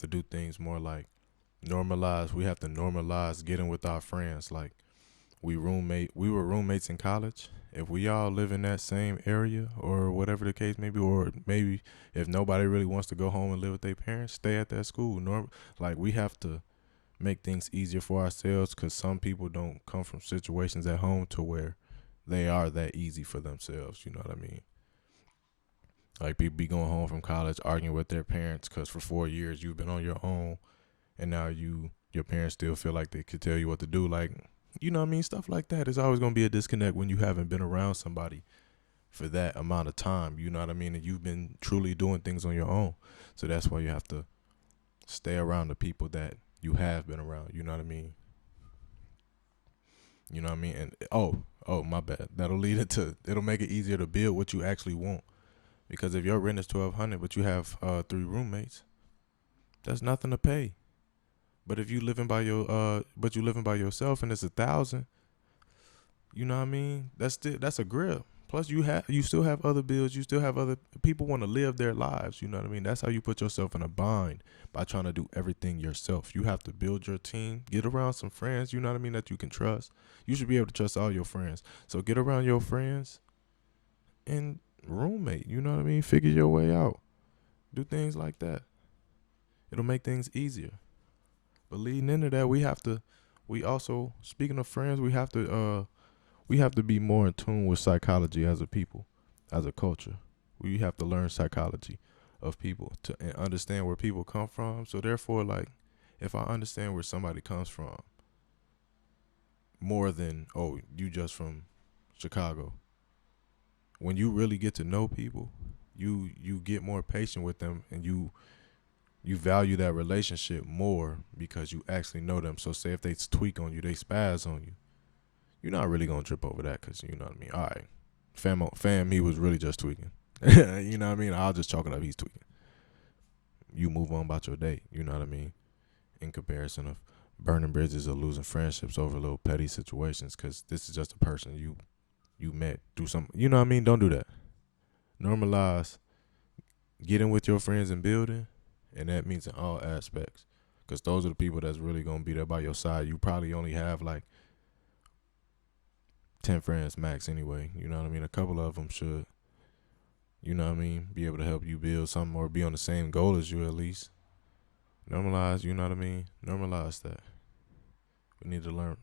to do things more like normalize. We have to normalize getting with our friends. Like we were roommates in college. If we all live in that same area or whatever the case may be, or maybe if nobody really wants to go home and live with their parents, stay at that school. Like we have to make things easier for ourselves because some people don't come from situations at home to where they are that easy for themselves. You know what I mean? Like people be going home from college arguing with their parents because for 4 years you've been on your own, and now your parents still feel like they could tell you what to do. Like, you know what I mean? Stuff like that. There's always gonna be a disconnect when you haven't been around somebody for that amount of time. You know what I mean? And you've been truly doing things on your own. So that's why you have to stay around the people that you have been around. You know what I mean? You know what I mean? And oh, my bad. It'll make it easier to build what you actually want. Because if your rent is 1,200, but you have 3 roommates, that's nothing to pay. But if you living by yourself and it's 1,000, you know what I mean? That's a grip. Plus you still have other bills. You still have other people want to live their lives. You know what I mean? That's how you put yourself in a bind by trying to do everything yourself. You have to build your team. Get around some friends. You know what I mean, that you can trust. You should be able to trust all your friends. So get around your friends and roommate. You know what I mean? Figure your way out. Do things like that. It'll make things easier. But leading into that, we also, speaking of friends, we have to be more in tune with psychology as a people, as a culture. We have to learn psychology of people and understand where people come from. So therefore, like, if I understand where somebody comes from more than, oh, you just from Chicago, when you really get to know people, you get more patient with them, and you value that relationship more because you actually know them. So say if they tweak on you, they spaz on you, you're not really gonna trip over that because you know what I mean. All right, fam, he was really just tweaking. You know what I mean? I'll just chalk it up. He's tweaking. You move on about your day. You know what I mean? In comparison of burning bridges or losing friendships over little petty situations, because this is just a person you met through some. You know what I mean? Don't do that. Normalize getting with your friends and building, and that means in all aspects. Because those are the people that's really gonna be there by your side. You probably only have like 10 friends max anyway. You know what I mean? A couple of them should, you know what I mean, be able to help you build something or be on the same goal as you at least. Normalize, you know what I mean? Normalize that. We need to learn.